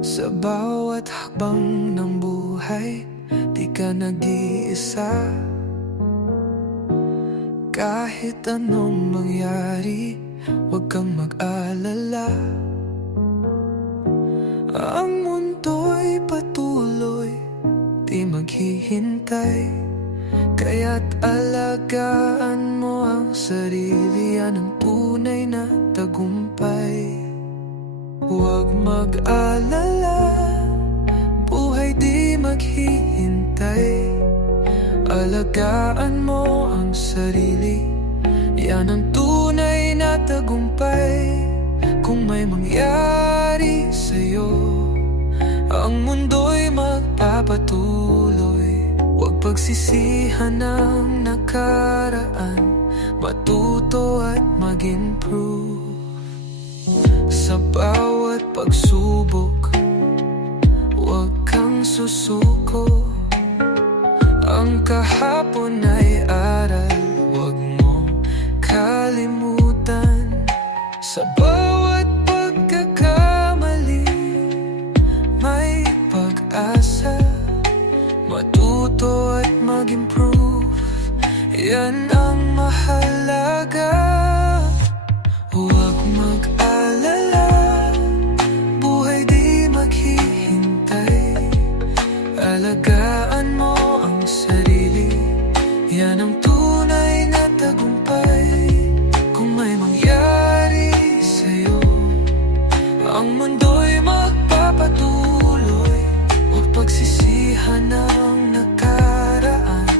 Sa bawat hakbang ng buhay, di ka nag-iisa. Kahit anong mangyari, huwag kang mag-alala. Ang mundo'y patuloy, di maghihintay. Kaya't alagaan mo ang sarili, yan ang tunay na tagumpay. Huwag mag-alala, buhay di maghihintay. Alagaan mo ang sarili, yan ang tunay na tagumpay. Kung may mangyari sa'yo, ang mundo'y magpapatuloy. Huwag pagsisihan ang nakaraan, matuto at mag-improve. Sa bawat pagsubok, huwag kang susuko. Ang kahapon ay aral, huwag mong kalimutan. Sa bawat pagkakamali, may pag-asa. Matuto at mag-improve, yan ang mahalaga. Huwag mag-alala, buhay di maghihintay. Alagaan mo ang sarili, yan ang tunay na tagumpay. Kung may mangyari sa'yo, ang mundo'y magpapatuloy. Huwag pagsisihan ang nakaraan,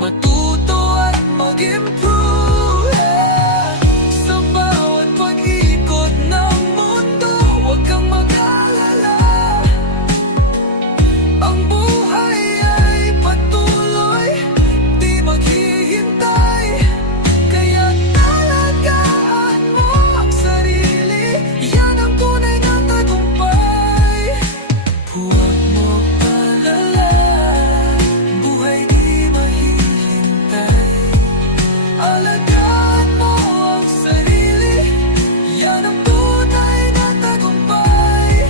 matuto at mag-improve. Sa bawat pag-ikot ng mundo, huwag kang mag-alala. Ang buhay ay patuloy, di maghihintay. Kaya't alagaan mo ang sarili, yan ang tunay na tagumpay. Huwag mo alala, buhay di maghihintay. Alagaan mo ang sarili, yan ang tunay na tagumpay.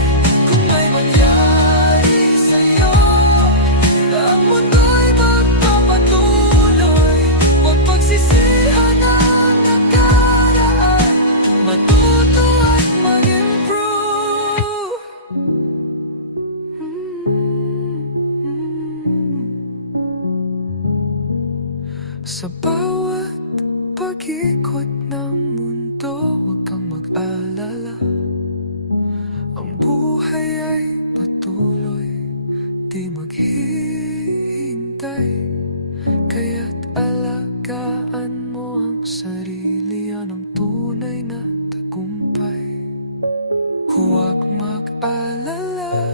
Kung may mangyari sa'yo, ang mundo'y magpapatuloy. Huwag pagsisihan ang nakaraan, matuto at mag-improve. Sa bawat pag-ikot ng mundo, huwag kang mag-alala. Ang buhay ay patuloy, di maghihintay. Kaya't alagaan mo ang sarili, yan ang tunay na tagumpay. Huwag mag-alala,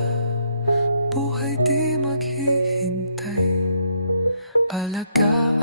buhay di maghihintay. Alagaan